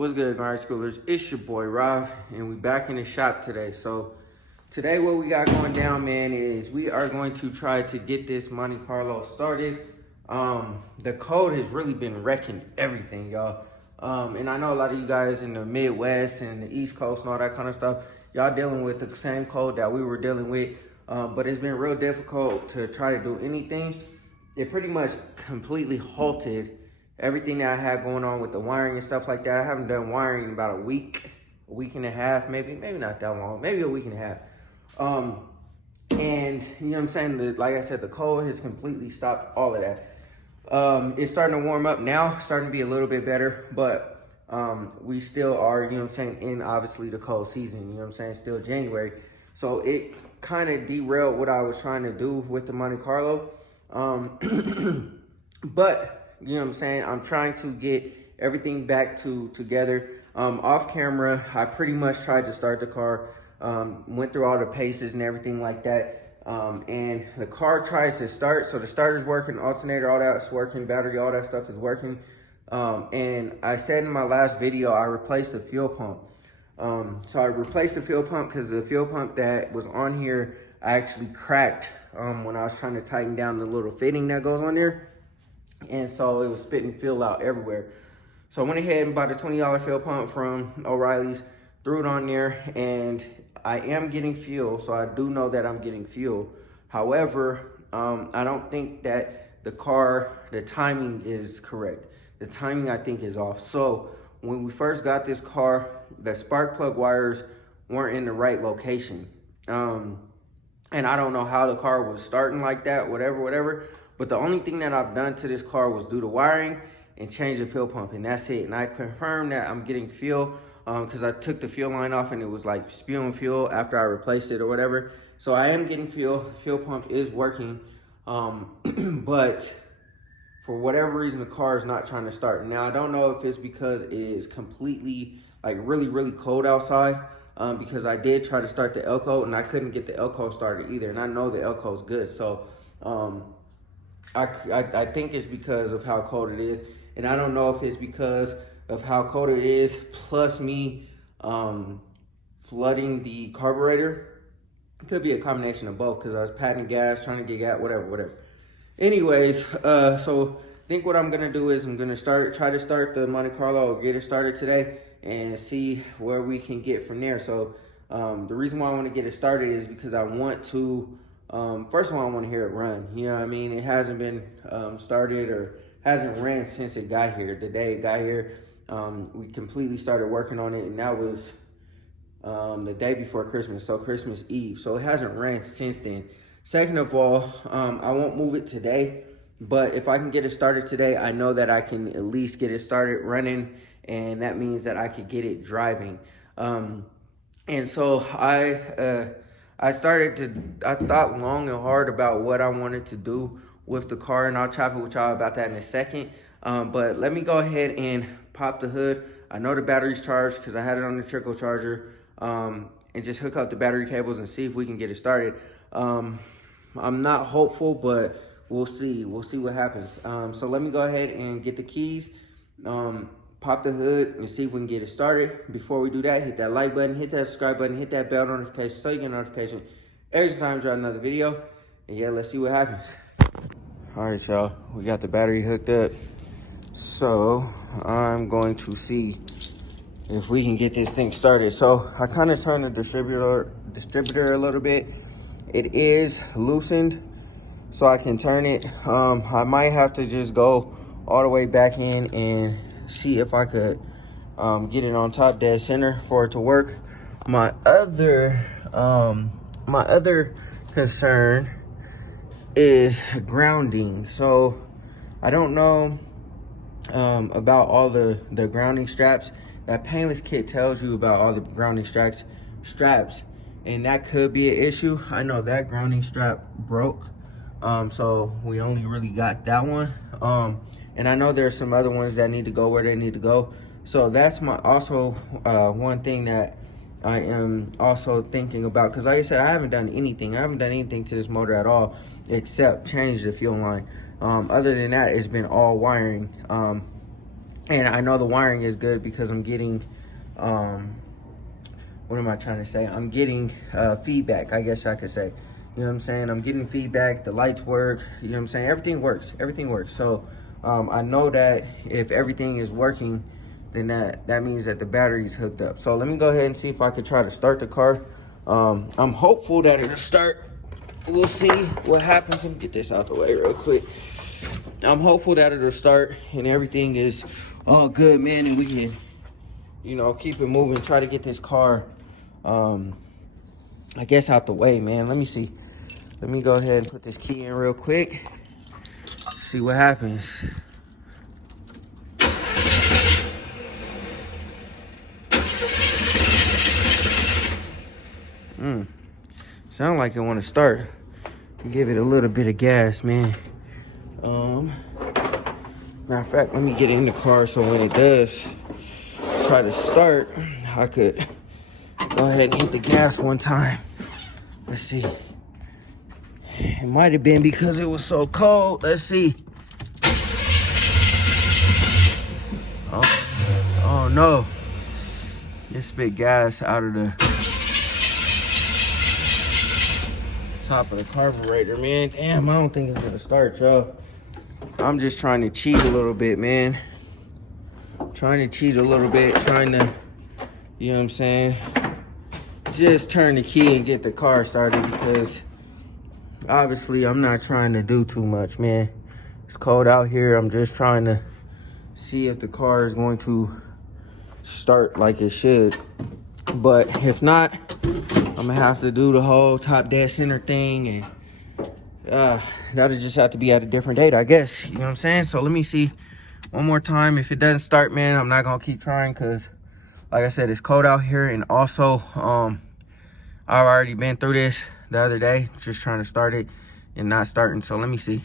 What's good, Grind Schoolers? It's your boy Rob, and we back in the shop today. So today what we got going down, man, is we are going to try to get this Monte Carlo started. The cold has really been wrecking everything, y'all. And I know a lot of you guys in the Midwest and the East Coast and all that kind of stuff, y'all dealing with the same cold that we were dealing with. But it's been real difficult to try to do anything. It pretty much completely halted everything that I had going on with the wiring and stuff like that. I haven't done wiring in about a week and a half, maybe not that long, maybe a week and a half. And you know what I'm saying? Like I said, the cold has completely stopped all of that. It's starting to warm up now, starting to be a little bit better, but we still are, you know what I'm saying, in obviously the cold season, you know what I'm saying, still January. So it kind of derailed what I was trying to do with the Monte Carlo. But you know what I'm saying, I'm trying to get everything back together. Off camera, I pretty much tried to start the car, went through all the paces and everything like that. And the car tries to start, so the starter's working, alternator, all that's working, battery, all that stuff is working. And I said in my last video, I replaced the fuel pump. So I replaced the fuel pump because the fuel pump that was on here, I actually cracked when I was trying to tighten down the little fitting that goes on there. And so it was spitting fuel out everywhere. So I went ahead and bought a $20 fuel pump from O'Reilly's, threw it on there, and I am getting fuel, so I do know that I'm getting fuel. However, I don't think that the timing is correct. The timing, I think, is off. So when we first got this car, the spark plug wires weren't in the right location. And I don't know how the car was starting like that, whatever. But the only thing that I've done to this car was do the wiring and change the fuel pump, and that's it. And I confirmed that I'm getting fuel because I took the fuel line off and it was like spewing fuel after I replaced it or whatever. So I am getting fuel. The fuel pump is working, but for whatever reason, the car is not trying to start. Now, I don't know if it's because it is completely, like really cold outside, because I did try to start the Elco and I couldn't get the Elco started either. And I know the Elco is good. So, I think it's because of how cold it is, and I don't know if it's because of how cold it is plus me flooding the carburetor. It could be a combination of both because I was patting gas, trying to get gas, whatever. Anyways, so I think what I'm gonna do is I'm gonna try to start the Monte Carlo, or get it started today, and see where we can get from there. So the reason why I want to get it started is because I want to. First of all, I want to hear it run. You know what I mean? It hasn't been started or hasn't ran since it got here. The day it got here, we completely started working on it, and that was the day before Christmas, so Christmas Eve. So it hasn't ran since then. Second of all, I won't move it today, but if I can get it started today, I know that I can at least get it started running, and that means that I could get it driving. And so I thought long and hard about what I wanted to do with the car, and I'll chat with y'all about that in a second. But let me go ahead and pop the hood. I know the battery's charged because I had it on the trickle charger, and just hook up the battery cables and see if we can get it started. I'm not hopeful, but we'll see. We'll see what happens. So let me go ahead and get the keys, pop the hood, and see if we can get it started. Before we do that, hit that like button, hit that subscribe button, hit that bell notification so you get a notification every time I drop another video. And yeah, let's see what happens. All right, y'all, we got the battery hooked up. So I'm going to see if we can get this thing started. So I kind of turned the distributor a little bit. It is loosened, so I can turn it. I might have to just go all the way back in and see if I could get it on top dead center for it to work. My other concern is grounding. So I don't know about all the grounding straps. That painless kit tells you about all the grounding straps, and that could be an issue. I know that grounding strap broke, so we only really got that one. And I know there's some other ones that need to go where they need to go. So that's also one thing that I am also thinking about. Because like I said, I haven't done anything. I haven't done anything to this motor at all except change the fuel line. Other than that, it's been all wiring. And I know the wiring is good because I'm getting, what am I trying to say? I'm getting feedback, I guess I could say. You know what I'm saying? I'm getting feedback, the lights work, you know what I'm saying? Everything works, everything works. So I know that if everything is working, then that means that the battery's hooked up. So let me go ahead and see if I can try to start the car. I'm hopeful that it'll start. We'll see what happens. Let me get this out the way real quick. I'm hopeful that it'll start and everything is all good, man, and we can, you know, keep it moving, try to get this car, I guess, out the way, man. Let me see. Let me go ahead and put this key in real quick. See what happens. Sound like it want to start. Give it a little bit of gas, man. Matter of fact, let me get in the car so when it does try to start, I could go ahead and hit the gas one time. Let's see. It might have been because it was so cold. Let's see. Oh no. It spit gas out of the top of the carburetor, man. Damn, I don't think it's gonna start, y'all. I'm just trying to cheat a little bit, man. Trying to cheat a little bit, trying to, you know what I'm saying, just turn the key and get the car started, because obviously I'm not trying to do too much, man. It's cold out here. I'm just trying to see if the car is going to start like it should. But if not, I'm gonna have to do the whole top dead center thing, and that'll just have to be at a different date, I guess. You know what I'm saying? So let me see one more time. If it doesn't start, man, I'm not gonna keep trying, because like I said, it's cold out here. And also I've already been through this the other day, just trying to start it and not starting. So let me see.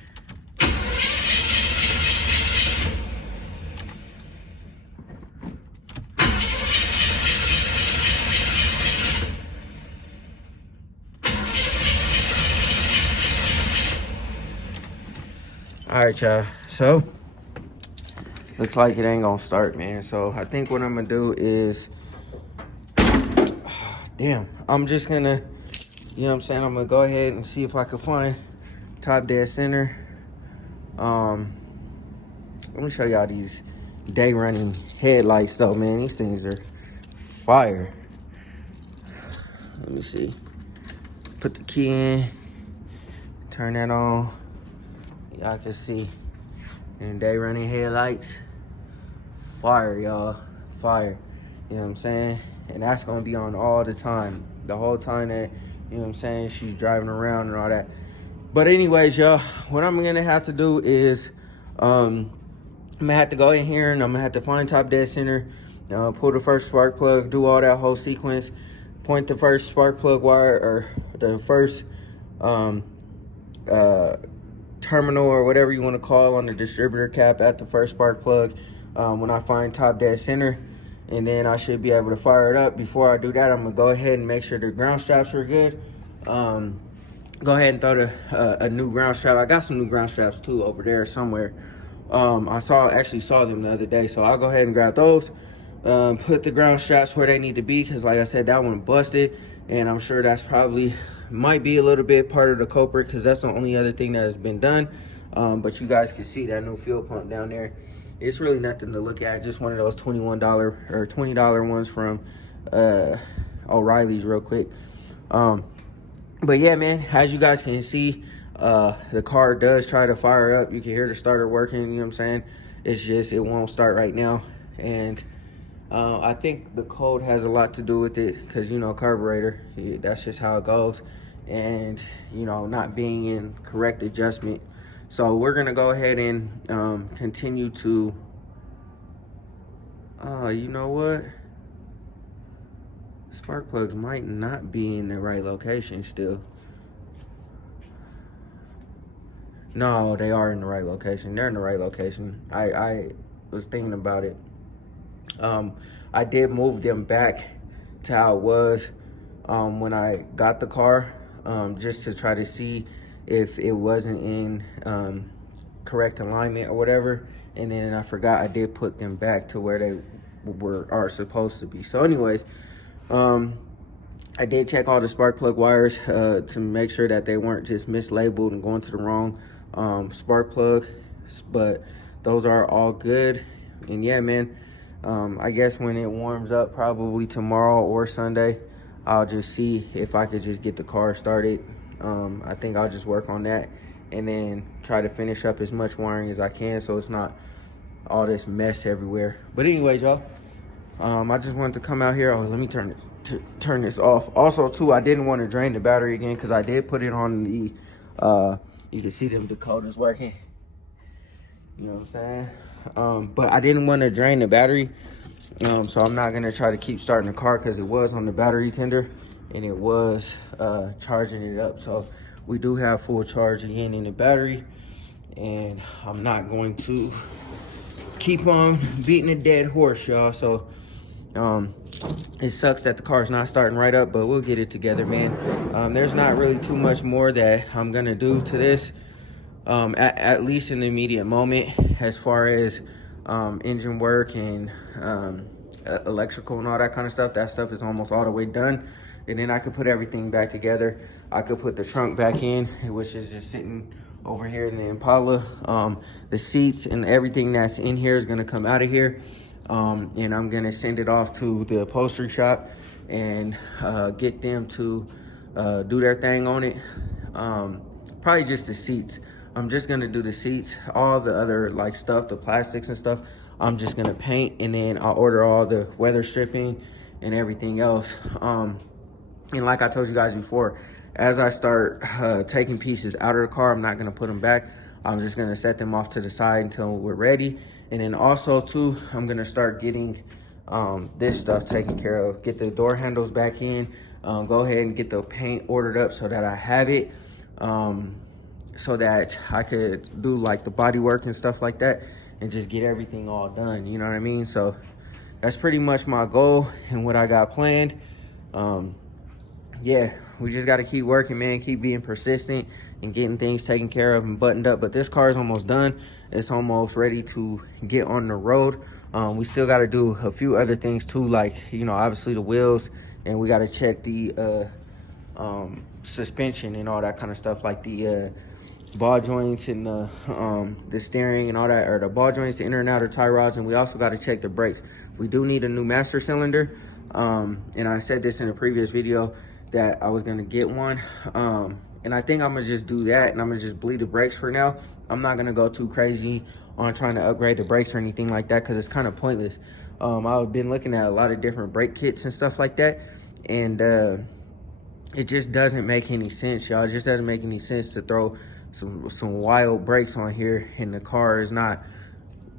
All right, y'all, so looks like it ain't gonna start, man. So I think what I'm gonna do is, damn, I'm just gonna, you know what I'm saying, I'm gonna go ahead and see if I can find top dead center. Let me show y'all these day running headlights though, man. These things are fire. Let me see. Put the key in, turn that on. Y'all can see. And day running headlights, fire, y'all, fire. You know what I'm saying? And that's gonna be on all the time, the whole time that, you know what I'm saying, she's driving around and all that. But anyways, y'all, what I'm gonna have to do is, I'm gonna have to go in here and I'm gonna have to find top dead center, pull the first spark plug, do all that whole sequence, point the first spark plug wire, or the first terminal or whatever you want to call on the distributor cap at the first spark plug when I find top dead center, and then I should be able to fire it up. Before I do that, I'm gonna go ahead and make sure the ground straps are good. Go ahead and throw a new ground strap. I got some new ground straps too over there somewhere. I actually saw them the other day, so I'll go ahead and grab those, put the ground straps where they need to be, because like I said, that one busted, and I'm sure that's probably might be a little bit part of the culprit, because that's the only other thing that has been done. But you guys can see that new fuel pump down there. It's really nothing to look at, just one of those $21 or $20 ones from O'Reilly's real quick. But yeah, man, as you guys can see, the car does try to fire up. You can hear the starter working, you know what I'm saying? It's just, it won't start right now. And I think the cold has a lot to do with it, because, you know, carburetor, that's just how it goes. And, you know, not being in correct adjustment. So we're going to go ahead and continue to, you know what? Spark plugs might not be in the right location still. No, they are in the right location. They're in the right location. I was thinking about it. I did move them back to how it was when I got the car, just to try to see if it wasn't in correct alignment or whatever. and then I forgot I did put them back to where they are supposed to be. So anyways, I did check all the spark plug wires to make sure that they weren't just mislabeled and going to the wrong spark plug, but those are all good. And yeah, man, I guess when it warms up, probably tomorrow or Sunday, I'll just see if I could just get the car started. I think I'll just work on that and then try to finish up as much wiring as I can so it's not all this mess everywhere. But anyways, y'all, I just wanted to come out here. Oh, let me turn this off. Also too, I didn't want to drain the battery again because I did put it on the you can see them decoders working, you know what I'm saying. But I didn't want to drain the battery, so I'm not gonna try to keep starting the car because it was on the battery tender and it was charging it up. So we do have full charge again in the battery, and I'm not going to keep on beating a dead horse, y'all. So it sucks that the car's not starting right up, but we'll get it together, man. There's not really too much more that I'm gonna do to this, at least in the immediate moment, as far as engine work and electrical and all that kind of stuff. That stuff is almost all the way done, and then I could put everything back together. I could put the trunk back in, which is just sitting over here in the Impala. The seats and everything that's in here is gonna come out of here, and I'm gonna send it off to the upholstery shop and get them to do their thing on it. Probably just the seats. I'm just gonna do the seats. All the other like stuff, the plastics and stuff, I'm just gonna paint, and then I'll order all the weather stripping and everything else. And like I told you guys before, as I start taking pieces out of the car, I'm not gonna put them back. I'm just gonna set them off to the side until we're ready. And then also too, I'm gonna start getting this stuff taken care of. Get the door handles back in. Go ahead and get the paint ordered up so that I have it. So that I could do like the body work and stuff like that and just get everything all done, you know what I mean? So that's pretty much my goal and what I got planned. Yeah, we just got to keep working, man, keep being persistent and getting things taken care of and buttoned up. But this car is almost done. It's almost ready to get on the road. We still got to do a few other things too, like, you know, obviously the wheels, and we got to check the suspension and all that kind of stuff, like the ball joints and the steering and all that, or the ball joints, the inner and outer tie rods. And we also got to check the brakes. We do need a new master cylinder, and I said this in a previous video that I was gonna get one, and I think I'm gonna just do that, and I'm gonna just bleed the brakes for now. I'm not gonna go too crazy on trying to upgrade the brakes or anything like that because it's kind of pointless. I've been looking at a lot of different brake kits and stuff like that, and it just doesn't make any sense, y'all. It just doesn't make any sense to throw some wild brakes on here, and the car is not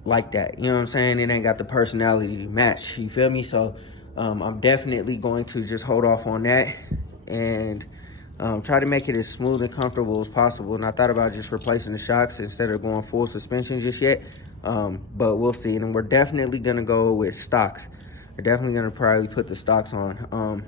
like that, you know what I'm saying? It ain't got the personality to match, you feel me? So I'm definitely going to just hold off on that and try to make it as smooth and comfortable as possible. And I thought about just replacing the shocks instead of going full suspension just yet, but we'll see. And we're definitely gonna go with stocks. We're definitely gonna probably put the stocks on,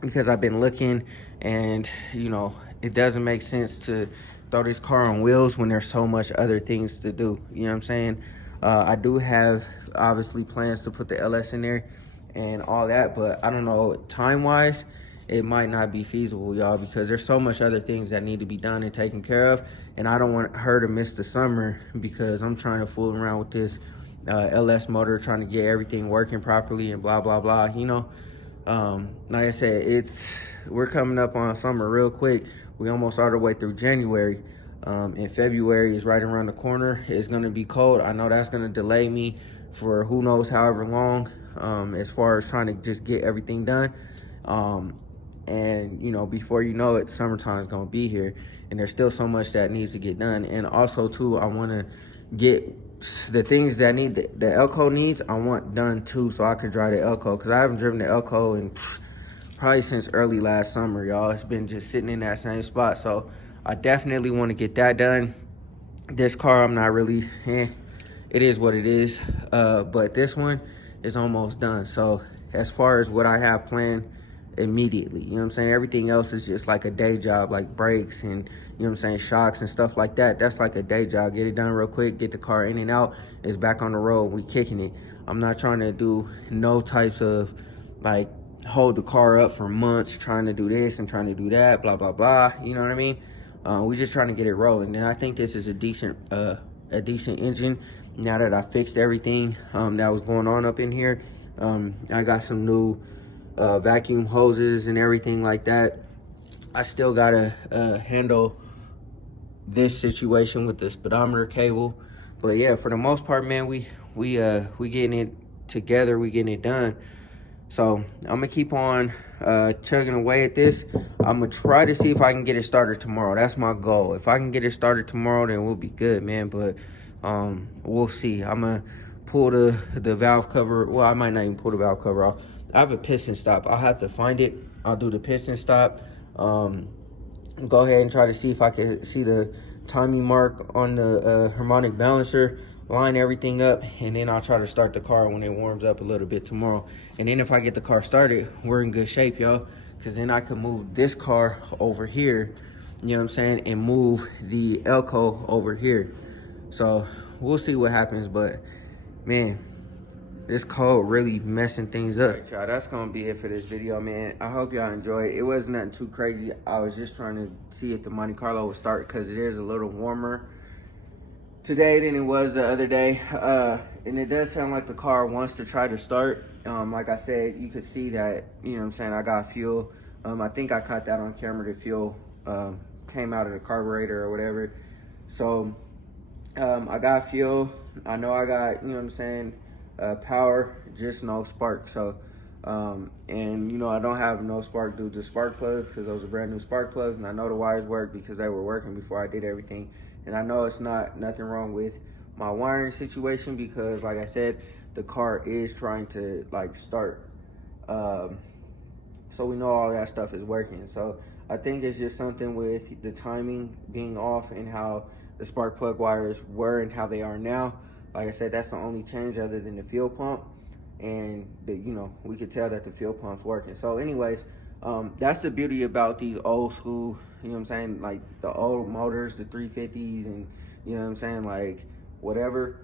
because I've been looking, and you know, it doesn't make sense to throw this car on wheels when there's so much other things to do, you know what I'm saying? I do have obviously plans to put the LS in there and all that, but I don't know, time wise it might not be feasible, y'all, because there's so much other things that need to be done and taken care of, and I don't want her to miss the summer because I'm trying to fool around with this LS motor, trying to get everything working properly and blah blah blah, you know. Like I said, we're coming up on summer real quick. We almost all the way through January, and February is right around the corner. It's gonna be cold. I know that's gonna delay me for who knows however long, as far as trying to just get everything done. And you know, before you know it, summertime is gonna be here, and there's still so much that needs to get done. And also too, I wanna get the things that the Elko needs, I want done too, so I could drive the Elko, because I haven't driven the Elko in probably since early last summer, y'all. It's been just sitting in that same spot, so I definitely want to get that done. This car, I'm not really, it is what it is, but this one is almost done. So as far as what I have planned immediately. You know what I'm saying? Everything else is just like a day job, like brakes and, you know what I'm saying, shocks and stuff like that. That's like a day job. Get it done real quick, get the car in and out, it's back on the road, we kicking it. I'm not trying to do no types of like hold the car up for months trying to do this and trying to do that, blah blah blah, you know what I mean? We just trying to get it rolling. And I think this is a decent engine now that I fixed everything that was going on up in here. I got some new vacuum hoses and everything like that. I still gotta handle this situation with the speedometer cable, but yeah, for the most part, man, we getting it together, we getting it done. So I'm gonna keep on chugging away at this. I'm gonna try to see if I can get it started tomorrow. That's my goal. If I can get it started tomorrow, then we'll be good, man. But we'll see. I'm gonna pull the valve cover. Well, I might not even pull the valve cover off. I have a piston stop. I'll have to find it. I'll do the piston stop. Go ahead and try to see if I can see the timing mark on the harmonic balancer, line everything up, and then I'll try to start the car when it warms up a little bit tomorrow. And then if I get the car started, we're in good shape, y'all, because then I can move this car over here, you know what I'm saying, and move the Elco over here. So we'll see what happens, but man, this cold really messing things up. Right, y'all, that's gonna be it for this video, man. I hope y'all enjoy it. It wasn't nothing too crazy. I was just trying to see if the Monte Carlo would start, because it is a little warmer today than it was the other day. And it does sound like the car wants to try to start. Like I said, you could see that, you know what I'm saying, I got fuel. I think I caught that on camera. The fuel came out of the carburetor or whatever. So I got fuel. I know I got, you know what I'm saying, power, just no spark. So and you know, I don't have no spark due to spark plugs, because those are brand new spark plugs, and I know the wires work because they were working before I did everything. And I know it's nothing wrong with my wiring situation, because like I said, the car is trying to like start, so we know all that stuff is working. So I think it's just something with the timing being off and how the spark plug wires were and how they are now. Like I said, that's the only change other than the fuel pump, and you know, we could tell that the fuel pump's working. So anyways, that's the beauty about these old school, you know what I'm saying, like the old motors, the 350s, and you know what I'm saying, like whatever.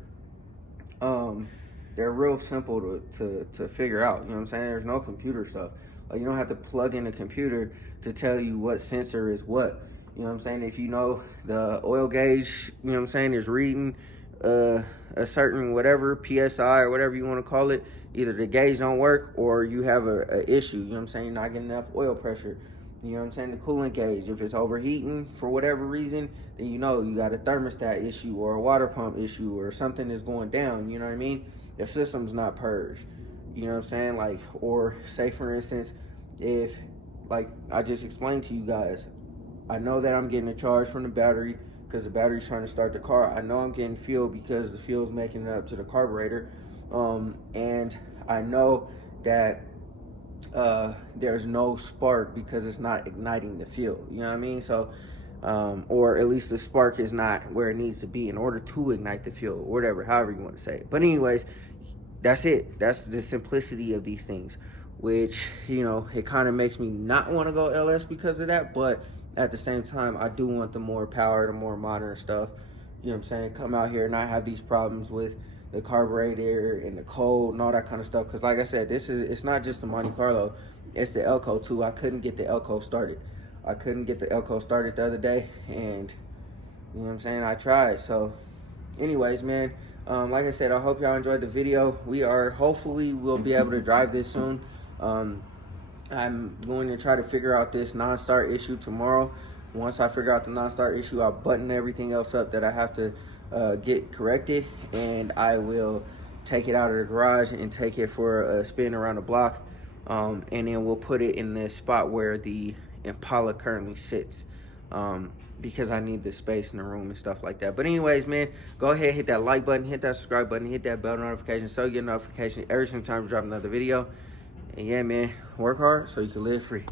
They're real simple to figure out, you know what I'm saying. There's no computer stuff. Like, you don't have to plug in a computer to tell you what sensor is what, you know what I'm saying. If you know the oil gauge, you know what I'm saying, is reading a certain whatever PSI or whatever you want to call it, either the gauge don't work or you have a issue, you know what I'm saying, not getting enough oil pressure, you know what I'm saying. The coolant gauge, if it's overheating for whatever reason, then you know you got a thermostat issue or a water pump issue or something is going down, you know what I mean. Your system's not purged, you know what I'm saying. Like, or say for instance, if like I just explained to you guys, I know that I'm getting a charge from the battery because the battery's trying to start the car. I know I'm getting fuel because the fuel's making it up to the carburetor. And I know that there's no spark because it's not igniting the fuel, you know what I mean. So or at least the spark is not where it needs to be in order to ignite the fuel, or whatever, however you want to say it. But anyways, that's it. That's the simplicity of these things, which, you know, it kind of makes me not want to go LS because of that. But at the same time, I do want the more power, the more modern stuff, you know what I'm saying, come out here and not have these problems with the carburetor and the cold and all that kind of stuff. Because like I said, it's not just the Monte Carlo, it's the Elco too. I couldn't get the Elco started. I couldn't get the Elco started the other day, and you know what I'm saying, I tried. So anyways, man, like I said, I hope y'all enjoyed the video. Hopefully we'll be able to drive this soon. I'm going to try to figure out this non-start issue tomorrow. Once I figure out the non-start issue, I'll button everything else up that I have to get corrected, and I will take it out of the garage and take it for a spin around the block, and then we'll put it in the spot where the Impala currently sits, because I need the space in the room and stuff like that. But anyways, man, go ahead, hit that like button, hit that subscribe button, hit that bell notification so you get a notification every single time we drop another video. And yeah, man, work hard so you can live free.